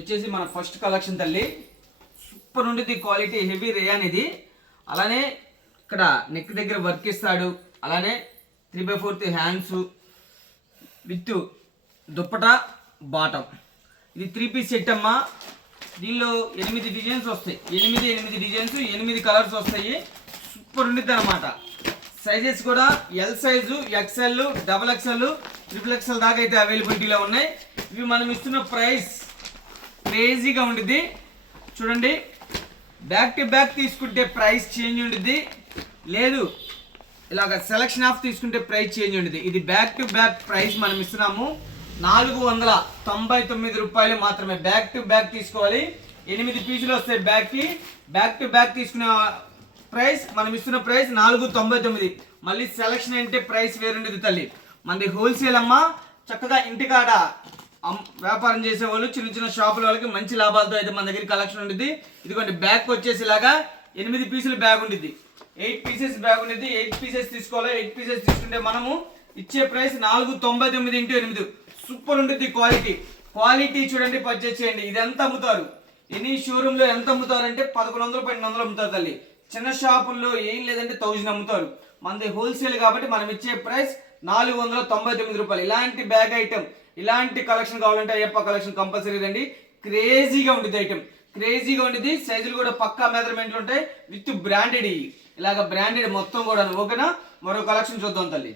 వచ్చేసి మన first collection తల్లి, సూపర్ ఉంటుంది క్వాలిటీ, హెవీ రేయాన్ ఇది. అలానే ఇక్కడ నెక్ దగ్గర వర్క్ ఇస్తాడు. అలానే 3/4 హ్యాండ్స్ విత్ దుప్పటా బాటం. ఇది 3 పీస్ సెట్ అమ్మా. దీనిలో 8 డిజైన్స్ వస్తాయి. 8 డిజైన్స్, 8 కలర్స్ వస్తాయి. సూపర్ ఉంటుంది అనమాట. సైజెస్ కూడా L size, XL, XXL, XXL దాకా అయితే అవైలబిలిటీలో ఉన్నాయి. ఇవి మనం ఇస్తున్న ప్రైస్ క్రేజీగా ఉంటుంది. చూడండి, బ్యాక్ టు బ్యాక్ తీసుకుంటే ప్రైస్ చేంజ్ ఉంటుంది, లేదు ఇలాగ సెలక్షన్ ఆఫ్ తీసుకుంటే ప్రైస్ చేంజ్ ఉంటుంది. ఇది బ్యాక్ టు బ్యాక్ ప్రైస్ మనం ఇస్తున్నాము 499 రూపాయలు మాత్రమే. బ్యాక్ టు బ్యాక్ తీసుకోవాలి. 8 పీసులు వస్తాయి బ్యాక్కి. బ్యాక్ టు బ్యాక్ తీసుకునే ప్రైస్ మనం ఇస్తున్న ప్రైస్ 499. మళ్ళీ సెలక్షన్ అంటే ప్రైస్ వేరుండేది తల్లి. మనది హోల్సేల్ అమ్మ. చక్కగా ఇంటికాడ వ్యాపారం చేసేవాళ్ళు, చిన్న చిన్న షాపుల వాళ్ళకి మంచి లాభాలతో అయితే మన దగ్గర కలెక్షన్ ఉంటుంది. ఇదిగోండి, బ్యాగ్ వచ్చేసి ఇలాగా 8 పీసుల బ్యాగ్ ఉంటుంది. 8 పీసెస్ బ్యాగ్ ఉంటుంది. 8 పీసెస్ తీసుకోవాలి. 8 పీసెస్ తీసుకుంటే మనము ఇచ్చే ప్రైస్ 499 × 8. సూపర్ ఉంటుంది క్వాలిటీ. క్వాలిటీ చూడండి, పర్చేస్ చేయండి. ఇది ఎంత అమ్ముతారు, ఎనీ షోరూమ్ లో ఎంత అమ్ముతారు అంటే 1100, 1200 అమ్ముతారు తల్లి. చిన్న షాపుల్లో ఏం లేదంటే 1000 అమ్ముతారు. మనది హోల్సేల్ కాబట్టి మనం ఇచ్చే ప్రైస్ 499 రూపాయలు. ఇలాంటి బ్యాగ్ ఐటమ్, ఇలాంటి కలెక్షన్ కావాలంటే అయ్యప్ప కలెక్షన్ కంపల్సరీ రండి. క్రేజీగా ఉంటుంది ఐటమ్, క్రేజీగా ఉంటుంది. సైజులు కూడా పక్కా మెజర్మెంట్లు ఉంటాయి. విత్ బ్రాండెడ్, ఇలాగ బ్రాండెడ్ మొత్తం కూడా. ఓకేనా? మరో కలెక్షన్ చూద్దాం తల్లి.